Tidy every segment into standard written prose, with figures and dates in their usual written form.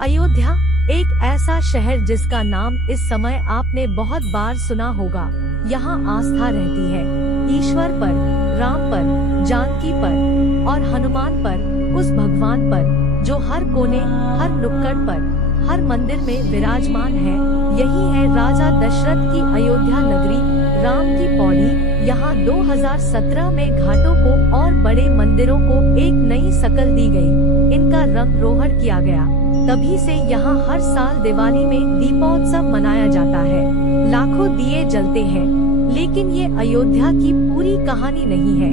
अयोध्या एक ऐसा शहर जिसका नाम इस समय आपने बहुत बार सुना होगा। यहाँ आस्था रहती है ईश्वर पर, राम पर, जानकी पर और हनुमान पर, उस भगवान पर जो हर कोने, हर नुक्कड़ पर, हर मंदिर में विराजमान है। यही है राजा दशरथ की अयोध्या नगरी, राम की पौड़ी। यहाँ 2017 में घाटों को और बड़े मंदिरों को एक नई शकल दी गई, इनका रंग रोहड़ किया गया। तभी से यहाँ हर साल दिवाली में दीपोत्सव मनाया जाता है, लाखों दिए जलते हैं। लेकिन ये अयोध्या की पूरी कहानी नहीं है।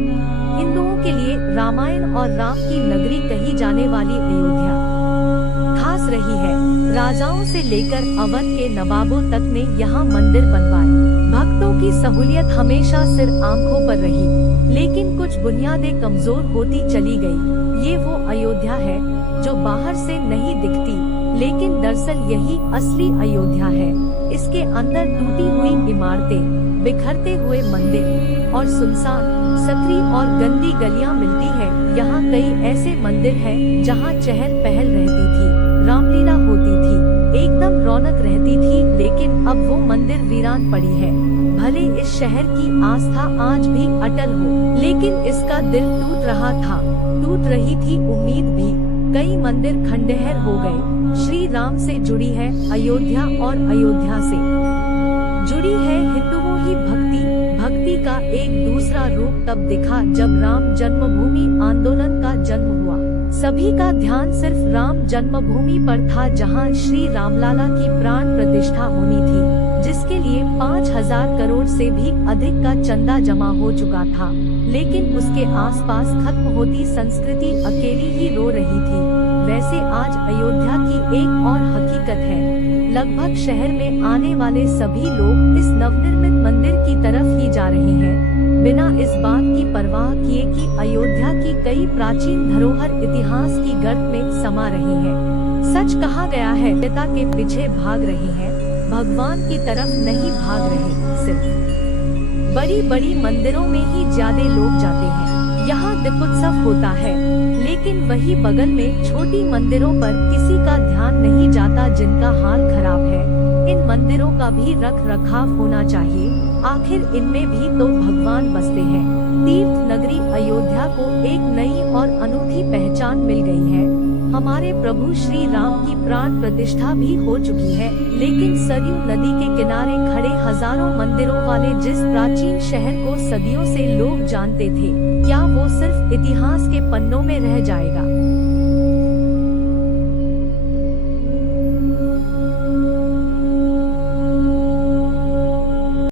हिंदुओं के लिए रामायण और राम की नगरी कही जाने वाली अयोध्या खास रही है। राजाओं से लेकर अवध के नवाबों तक ने यहाँ मंदिर बनवाए। भक्तों की सहूलियत हमेशा सिर्फ आंखों पर रही, लेकिन कुछ बुनियादें कमजोर होती चली गई। ये वो अयोध्या है जो बाहर से नहीं दिखती, लेकिन दरअसल यही असली अयोध्या है। इसके अंदर टूटी हुई इमारतें, बिखरते हुए मंदिर और सुनसान, सकरी और गंदी गलियां मिलती हैं। यहाँ कई ऐसे मंदिर हैं जहाँ चहल पहल रहती थी, रामलीला होती थी, एकदम रौनक रहती थी। लेकिन अब वो मंदिर वीरान पड़ी है। भले इस शहर की आस्था आज भी अटल हो, लेकिन इसका दिल टूट रहा था, टूट रही थी उम्मीद भी। कई मंदिर खंडहर हो गए। श्री राम से जुड़ी है अयोध्या और अयोध्या से जुड़ी है हिंदुओं ही भक्ति। भक्ति का एक दूसरा रूप तब दिखा जब राम जन्मभूमि आंदोलन का जन्म हुआ। सभी का ध्यान सिर्फ राम जन्मभूमि पर था, जहां श्री रामलाला की प्राण प्रतिष्ठा होनी थी, जिसके लिए 5,000 करोड़ से भी अधिक का चंदा जमा हो चुका था। लेकिन उसके आसपास खत्म होती संस्कृति अकेली ही रो रही थी। वैसे आज अयोध्या की एक और हकीकत है। लगभग शहर में आने वाले सभी लोग इस नवनिर्मित मंदिर की तरफ ही जा रहे हैं, बिना इस बात की परवाह किए कि अयोध्या की कई प्राचीन धरोहर इतिहास की गर्त में समा रही हैं। सच कहा गया है, पिता के पीछे भाग रहे हैं, भगवान की तरफ नहीं भाग रहे। सिर्फ बड़ी बड़ी मंदिरों में ही ज्यादा लोग जाते हैं। यहाँ दीपोत्सव होता है, लेकिन वही बगल में छोटी मंदिरों पर किसी का ध्यान नहीं जाता, जिनका हाल खराब है। इन मंदिरों का भी रख रखाव होना चाहिए, आखिर इनमें भी तो भगवान बसते हैं। तीर्थ नगरी अयोध्या को एक नई और अनूठी पहचान मिल गई है। हमारे प्रभु श्री राम की प्राण प्रतिष्ठा भी हो चुकी है, लेकिन सरयू नदी के किनारे खड़े हजारों मंदिरों वाले जिस प्राचीन शहर को सदियों से लोग जानते थे, क्या वो सिर्फ इतिहास के पन्नों में रह जाएगा?